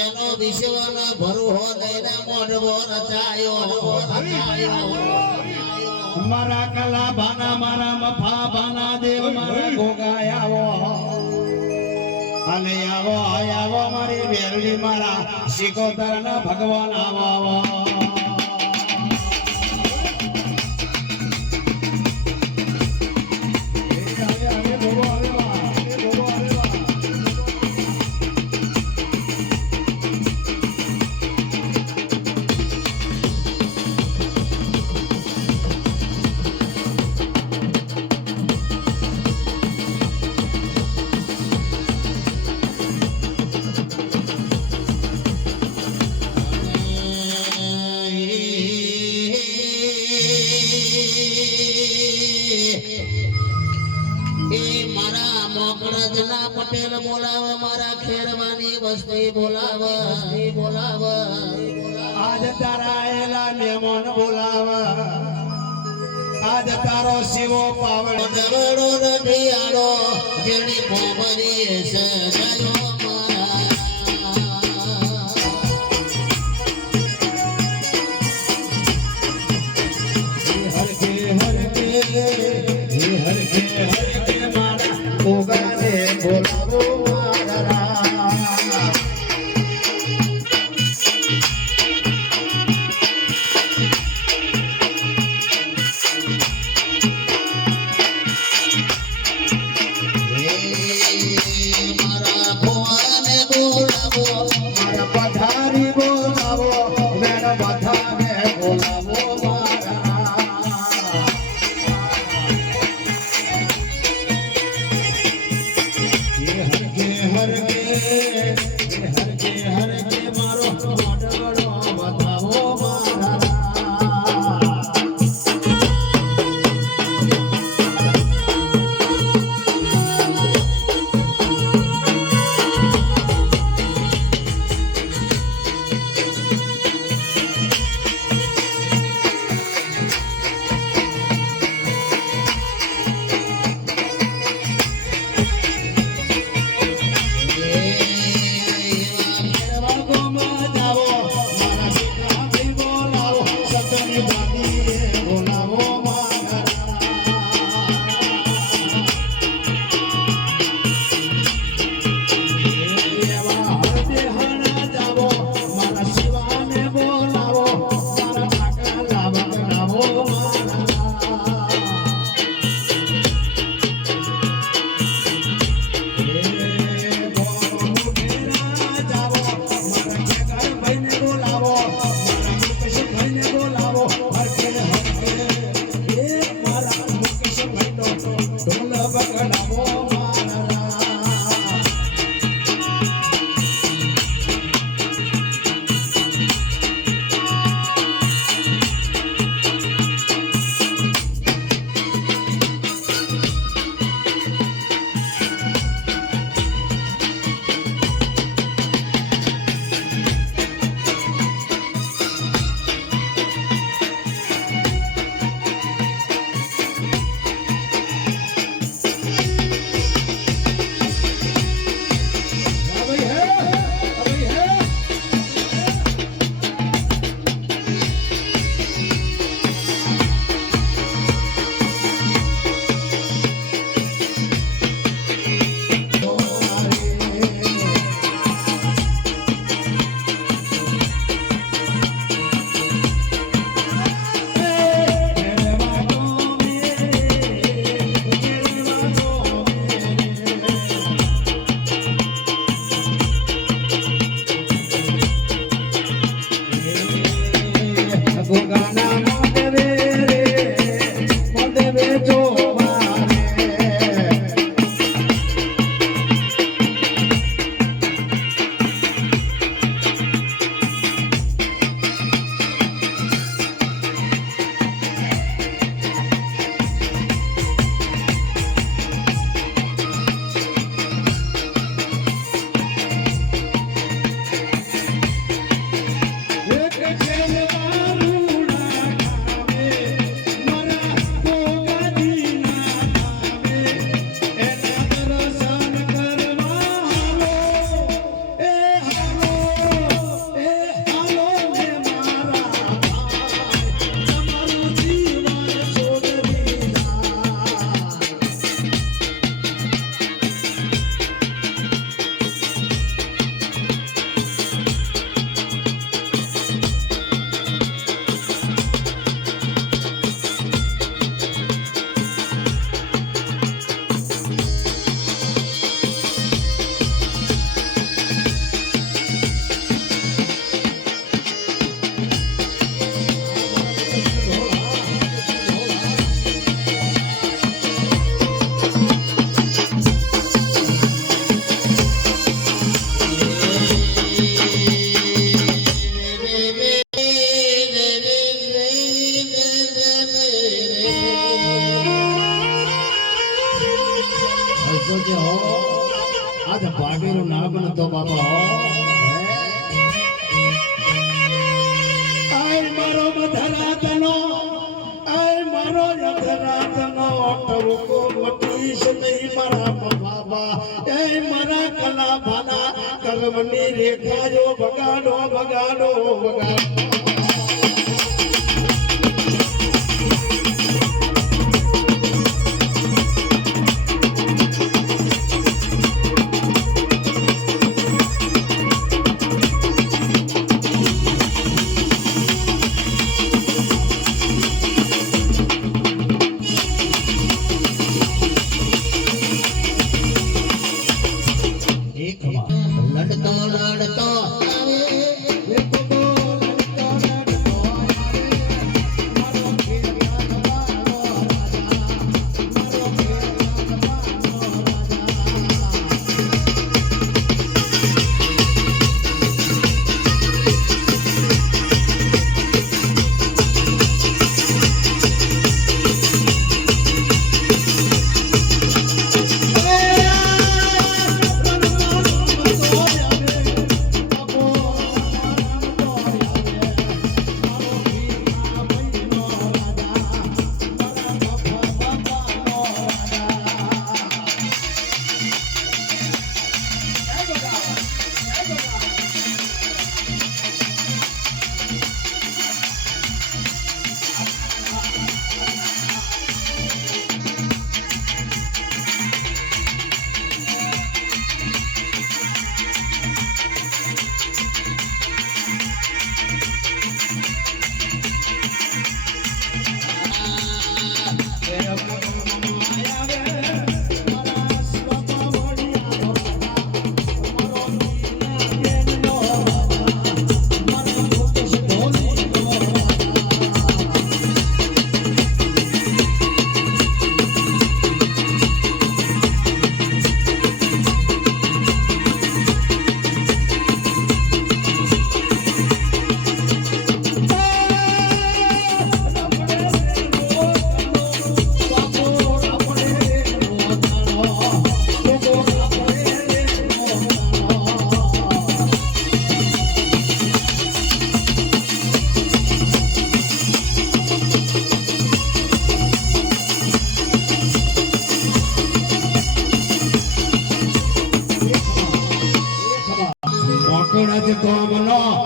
જેનો વિશ્વના ભરો લઈને મોઢવો રચાયો મારા કલા બાના મારા મફા બાના દેવ મારા ગોગાયાવો અને આવો મારી વેરડી મારા શિકોતરના ભગવાન આવો પટેલ બોલાવ મારા ખેરવાની વસ્તી બોલાવ આજ તારા એલા મહેમાન બોલાવ આજ તારો શિવો પાવડો ડબડો રઢિયાળો જેની પોપરી સજાયો જોજે હો આજ ભાગેરું ના બનતો બાપા હો આય મારો મધરાતનો આય મારો મધરાતનો ટવકો મટીશ નહીં મારા બાબા એ મારા કલા ભાલા કર્મની રેખા જો બગાડો બગાડો બગાડો લડતો લડતો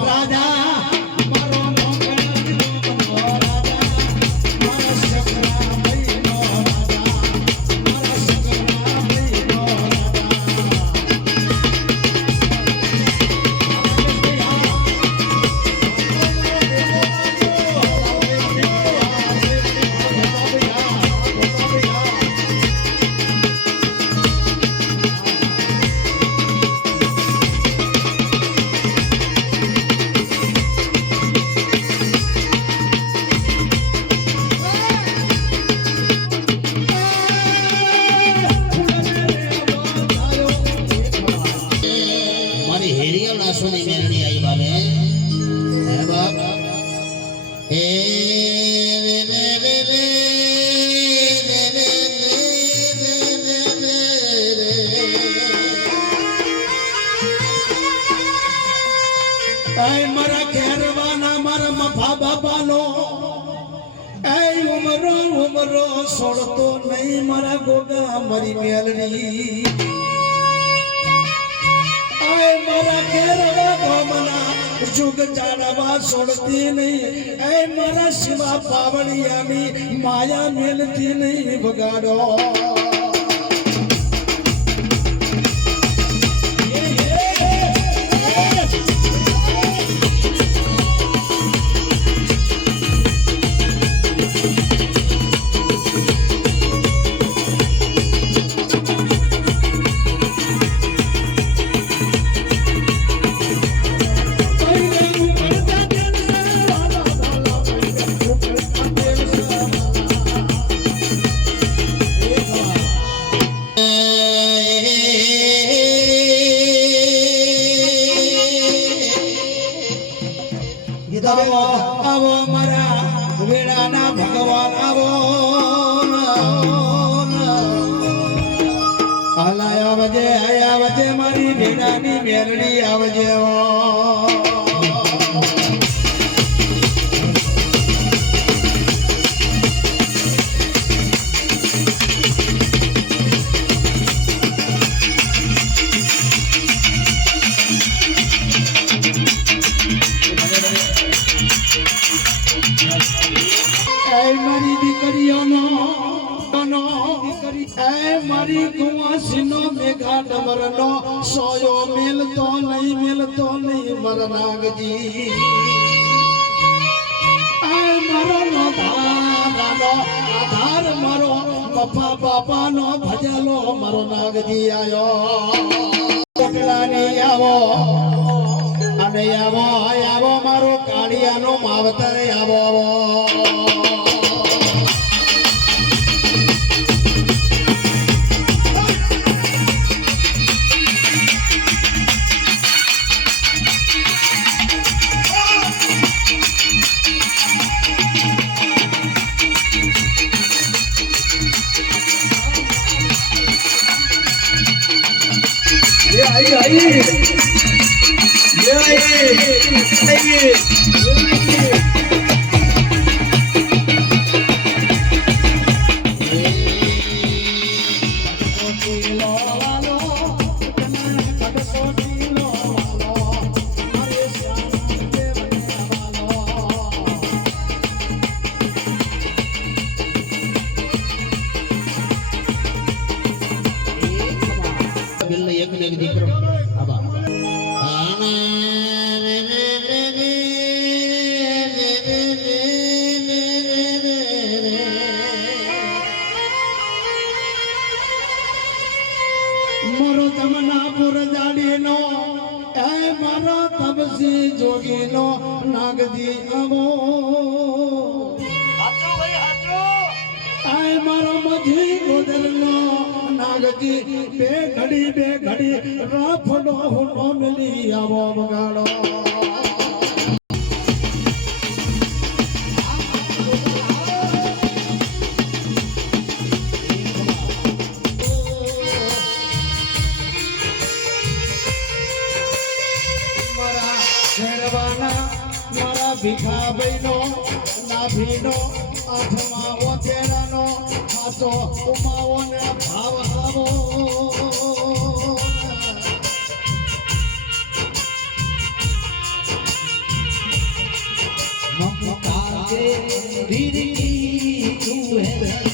રાજા મારો સુની મેલડી આવી બાબે હે બાપ હે રે રે રે રે મારા ઘેરવાના મારા મફા બાપાનો ઉમરો ઉમરો છોડતો નહીં મારા ગોગા મારી મેલડી મારા ઘેરવા ગોમના જુગ જાણવા છોડતી નહીં એ મારા શિવા પાવડિયાની માયા મેલતી નહીં બગાડો મેરડી આવજે મારી દીકરીઓનો મારી કુંવાસીનો મેઘા ડમરનો સોયો મેલતો નહીં મરનાગજી મારો નો આધાર મારો પપ્પા બાપાનો ભજલો મારો નાગજી આયો કોટલાની આવો અને આવો મારો કાળિયાનો માવતર આવો એક દીકરો આબા મારો તમનાપુર જાડીનો એ મારા તપસી જોગીનો નાગજી આવો આય મારો મજી ગોદરનો નાગજી બે ઘડી રાફડો હુનો મિલી આવો બગાડો મારા શેરવાના મારા ભીખાભાઈનો નાભીનો આઠમા ઓતેરાનો હાથો ઉમાવો ને ભાવ આવો મમતા કે વીરી તું હે